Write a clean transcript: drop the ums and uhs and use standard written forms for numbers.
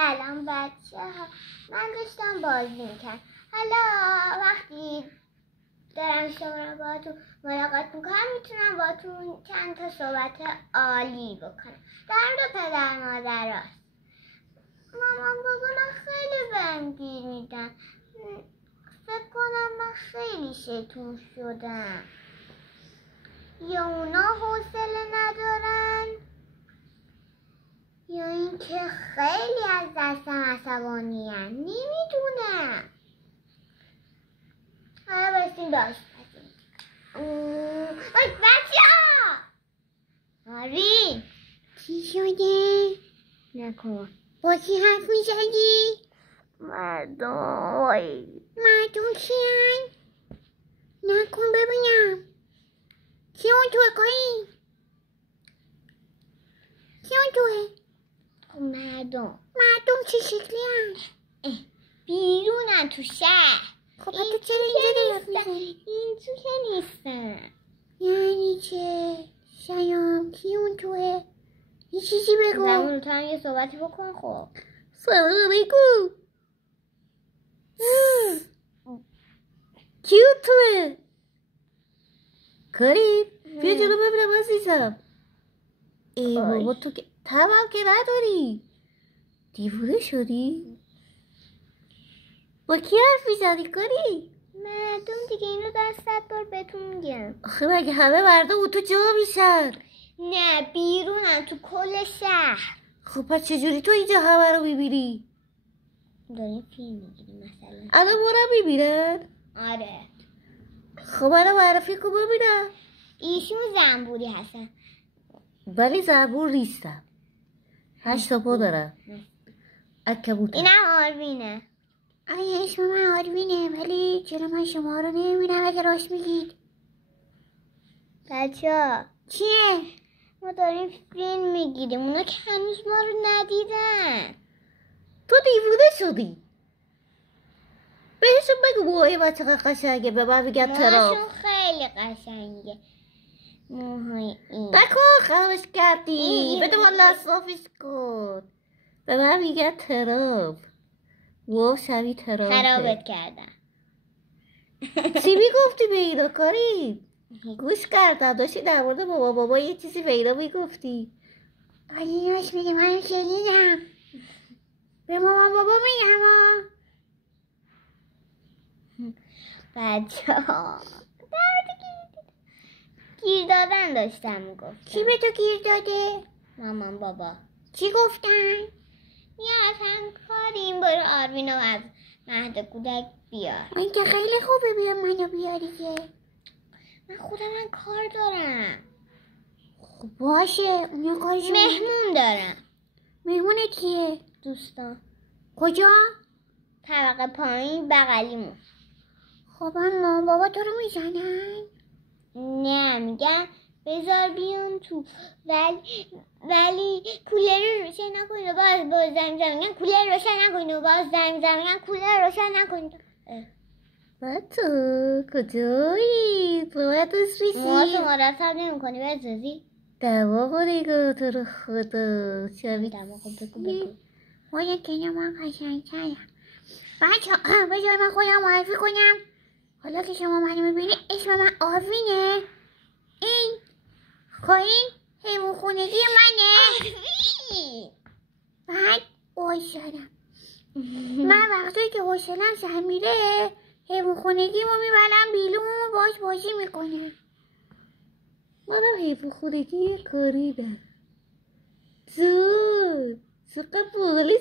سلام بچه ها، من داشتم بازی میکنم. حالا وقتی دارم شما با تو ملاقات میکنم میتونم با تو چند تا صحبت عالی بکنم. در مورد پدر مادراست. مامان بابا من خیلی بهم گیر میدن. فکر کنم من خیلی شیطون شدم، یا اونا حوصله ندارن یا اینکه خیلی از دستم عصبانی‌ان. نمیدونم. حالا بایستیم باش بچه‌ها. آرین چی شده؟ نکن. با کی حرف می‌زدی؟ مردم کیان؟ نکن ببینم. کی اون توه کاری؟ کی اون توه؟ مردم چه شکلی هست؟ بیرونن تو شهر. خب تو چرا اینجا دارم میزنی؟ این تو که نیستن. یعنی چه؟ شیام کی اون توه؟ یه چیزی بگو. زمان تو هم یه صحبتی بکن. خب سلام علیکم. کی اون توه؟ کاری بیا جلو ببینم عزیزم. ای بابا تو که تمام که نداری. دیوونه شدی؟ با کی حرف میزنی کاری؟ مردم دیگه اینو در 100 بار بهتون میگم. آخه مگه همه مردم اون تو جا میشن؟ نه بیرونم تو کل شهر. خب پس چجوری تو اینجا همه رو میبینی؟ داریم فیلم میگیریم مثلا. الان ما رو میبینن؟ آره. خب منو معرفی کن ببینم. ایشون زنبوری هستن. ولی زنبور نیستم. 8 تا پا دارم. عنکبوتم. اینم آروینه. آیا اسم من آروینه، ولی چرا من شما رو نمیبینم اگه راست میگید؟ بچه‌ها چیه؟ ما داریم فیلم میگیریم. اونا که هنوز ما رو ندیدن. تو دیوونه شدی. بهشون بگو موهای من چقدر قشنگه. به من میگن تراب. موهاشون خیلی قشنگه. موهای این نکن خرابش کردی. بده من لصافش کن. به من میگن تراب. موها شبیه ترابه. خرابت کردن. چی میگفتی به اینا کاری؟ گوش کردم داشتی در مورد بابا یه چیزی به اینا میگفتی. آنی راست میگه، من شنیدم. به مامان بابا میگم ها. بچه‌ها گیر دادن داشتم میگفت. کی به تو گیر داده؟ مامان بابا. چی گفتن؟ یا اصلا کاریم برو آروینو از مهد کودک بیار. این که خیلی خوبه بیا منو بیاری که. من خودم کار دارم. خب باشه اونا کارشون. مهمون دارم. مهمون کیه؟ دوستان. کجا؟ طبقه پایین بغلیمون. خب مامان بابا تو رو میزنن؟ نه میگن بذار بیان تو، ولی کولر رو روشن نکنید و باز زنگ میگن کولر روشن نکنید و باز زنگ میگن کولر روشن نکنید. تو کجایی؟ باید دوست بیشی؟ ما تو مرتب نمی کنی بزازی؟ دماغو نگاه تو رو خدا. شبیه دماغو بگو. باید کنم من قشنگ ترم. بچه بذار من خودم معرفی کنم. حالا که شما منو میبینی اسم من آروینه. این خواهین حیوان خونگی منه. بعد شدم. من وقتی که حوصله‌ام سر میره حیوان خونگی رو میبرم بیرون و باش بازی میکنه. منم حیوان خونگی کاری دارم. زود چقدر بالی